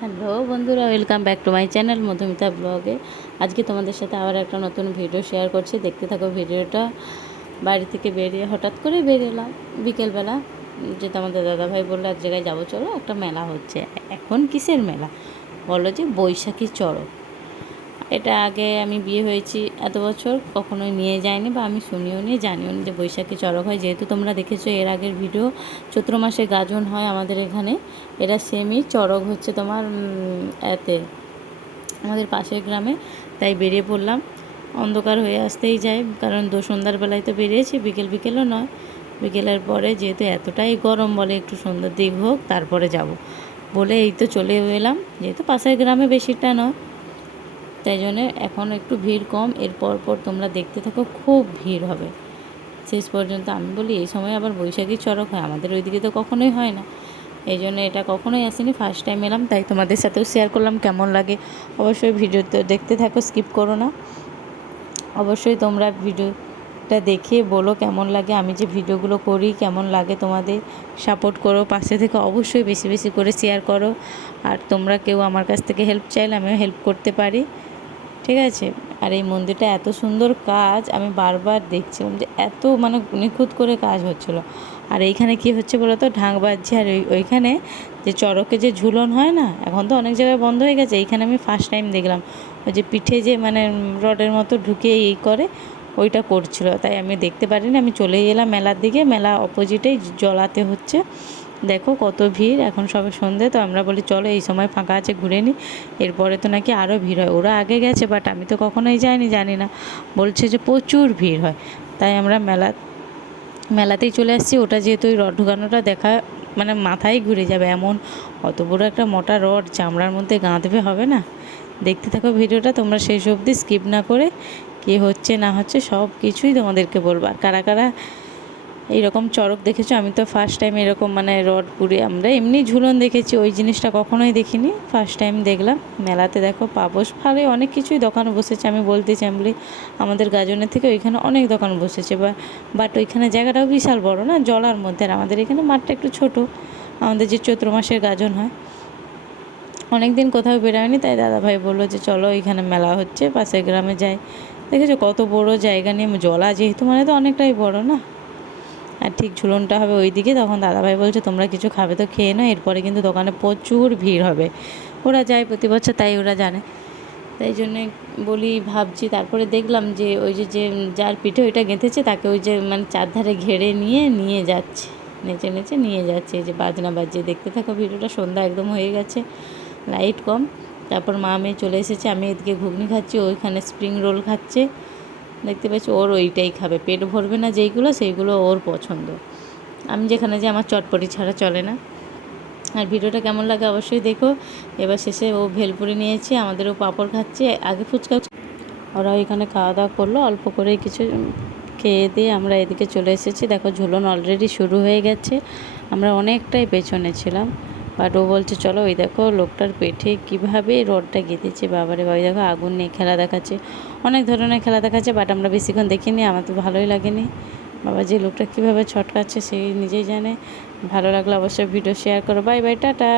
Hello বন্ধুরা, welcome back to my channel Madhumita ব্লগে। আজকে তোমাদের সাথে আবার একটা নতুন ভিডিও শেয়ার করছি, দেখতে থাকো ভিডিওটা। বাড়ি থেকে বেরিয়ে হঠাৎ করে বেরিয়েলাম বিকেলবেলা, যেটা আমাদের দাদাভাই বললো এক জায়গায় যাবো, চলো একটা মেলা হচ্ছে। এখন কিসের মেলা বলো, যে বৈশাখী চড়ক। এটা আগে আমি বিয়ে হয়েছি এত বছর কখনোই নিয়ে যায়নি, বা আমি শুনিও নি জানিও নি যে বৈশাখী চড়ক হয়। যেহেতু তোমরা দেখেছো এর আগের ভিডিও, চৈত্র মাসে গাজন হয় আমাদের এখানে, এরা সেমই চড়ক হচ্ছে তোমার এতে আমাদের পাশের গ্রামে। তাই বেরিয়ে পড়লাম, অন্ধকার হয়ে আসতেই যায়, কারণ সন্ধ্যার বেলায় তো বেরিয়েছি, বিকেলও নয়। বিকেলের পরে যেহেতু এতটাই গরম, বলে একটু সন্ধ্যার দিক হোক তারপরে যাব বলে এই তো চলে এলাম। যেহেতু পাশের গ্রামে বেশিটা নয়, তাই জন্যে এখন একটু ভিড় কম। এরপর তোমরা দেখতে থাকো, খুব ভিড় হবে শেষ পর্যন্ত। আমি বলি এই সময় আবার বৈশাখী চড়ক হয়, আমাদের ওইদিকে তো কখনোই হয় না, এই জন্য এটা কখনোই আসেনি, ফার্স্ট টাইম এলাম। তাই তোমাদের সাথেও শেয়ার করলাম, কেমন লাগে অবশ্যই ভিডিওতে দেখতে থাকো, স্কিপ করো না। অবশ্যই তোমরা ভিডিওটা দেখে বলো কেমন লাগে, আমি যে ভিডিওগুলো করি কেমন লাগে তোমাদের। সাপোর্ট করো, পাশে থেকে অবশ্যই বেশি বেশি করে শেয়ার করো। আর তোমরা কেউ আমার কাছ থেকে হেল্প চাইলে আমিও হেল্প করতে পারি, ঠিক আছে। আর এই মন্দিরটা এত সুন্দর কাজ, আমি বারবার দেখছিলাম যে এত নিখুঁত করে কাজ হচ্ছিল। আর এইখানে কি হচ্ছে বলো তো, ঢাক বাজছে। আর ওইখানে যে চড়কে যে ঝুলন হয় না, এখন তো অনেক জায়গায় বন্ধ হয়ে গেছে, এইখানে আমি ফার্স্ট টাইম দেখলাম। ওই যে পিঠে যে রডের মতো ঢুকিয়ে এই করে, ওইটা করছিল। তাই আমি দেখতে পারিনি, আমি চলেই এলাম মেলার দিকে। মেলা অপোজিটেই জলাতে হচ্ছে। দেখো কত ভিড়, এখন সবে সন্ধে, তো আমরা বলি চলো এই সময় ফাঁকা আছে ঘুরে নিই। এরপরে তো নাকি আরও ভিড় হয়, ওরা আগে গেছে বাট আমি তো কখনোই যাইনি, জানি না। বলছে যে প্রচুর ভিড় হয়, তাই আমরা মেলাতেই চলে আসছি। ওটা যেহেতু ওই রড ঢুকানোটা দেখা মাথায় ঘুরে যাবে, এমন অত বড় একটা মোটা রড চামড়ার মধ্যে গাঁথবে, হবে না। দেখতে থাকো ভিডিওটা তোমরা শেষ অবধি, স্কিপ না করে। কী হচ্ছে না হচ্ছে সব কিছুই তোমাদেরকে বলবো। আর কারা কারা এইরকম চড়ক দেখেছো, আমি তো ফার্স্ট টাইম এরকম রড পুড়ে, আমরা এমনি ঝুলন দেখেছি, ওই জিনিসটা কখনোই দেখিনি, ফার্স্ট টাইম দেখলাম। মেলাতে দেখো পাপোশ ফালে অনেক কিছুই দোকান বসেছে, আমি বলতে চাই বলি আমাদের গাজনের থেকে ওইখানে অনেক দোকান বসেছে, বাট ওইখানে জায়গাটাও বিশাল বড় না, জলার মধ্যে। আর আমাদের এখানে মাঠটা একটু ছোট, আমাদের যে চৈত্র মাসের গাজন হয়। অনেক দিন কোথাও বেরোয়নি, তাই দাদাভাই বললো যে চলো এখানে মেলা হচ্ছে, পাশের গ্রামে যাই। দেখেছো কত বড় জায়গা নিয়ে, জলা যেহেতু তো অনেকটাই বড় না। আর ঠিক ঝুলনটা হবে ওই দিকে। তখন দাদাভাই বলছে তোমরা কিছু খাবে তো খেয়ে নাও, এরপরে কিন্তু দোকানে প্রচুর ভিড় হবে। ওরা যায় প্রতি বছর, তাই ওরা জানে। তাই জন্যে বলি ভাবছি, তারপরে দেখলাম যে ওই যে যার পিঠে ওইটা গেঁথেছে, তাকে ওই যে চারধারে ঘেরে নিয়ে যাচ্ছে, নেচে নেচে নিয়ে যাচ্ছে, এই যে বাজনা বাজিয়ে। দেখতে থাকো ভিডিওটা, সন্ধ্যা একদম হয়ে গেছে, লাইট কম। তারপর মা মেয়ে চলে এসেছে, আমি এদিকে ঘুগনি খাচ্ছি, ওইখানে স্প্রিং রোল খাচ্ছে। দেখতে পাচ্ছি ওর ওইটাই খাবে, পেট ভরবে না যেইগুলো, সেইগুলো ওর পছন্দ। আমি যেখানে যে আমার চটপটি ছাড়া চলে না। আর ভিডিওটা কেমন লাগে অবশ্যই দেখো। এবার শেষে ও ভেলপুরি নিয়েছে, আমাদেরও পাঁপড় খাচ্ছে, আগে ফুচকা। ওরা এখানে খাওয়া দাওয়া করলো, অল্প করেই কিছু খেয়ে দিয়ে আমরা এদিকে চলে এসেছি। দেখো ঝুলন অলরেডি শুরু হয়ে গেছে, আমরা অনেকটাই পেছনে ছিলাম। বাট ও বলছে চলো, ওই দেখো লোকটার পেটে কীভাবে রডটা গেঁথেছে, বাবারে বাবা। দেখো আগুন নিয়ে খেলা দেখাচ্ছে, অনেক ধরনের খেলা দেখাচ্ছে, বাট আমরা বেশিক্ষণ দেখিনি, আমার তো ভালোই লাগেনি। বাবা যে লোকটা কীভাবে ছটকাচ্ছে সেই নিজেই জানে। ভালো লাগলে অবশ্যই ভিডিও শেয়ার করো। Bye bye, tata.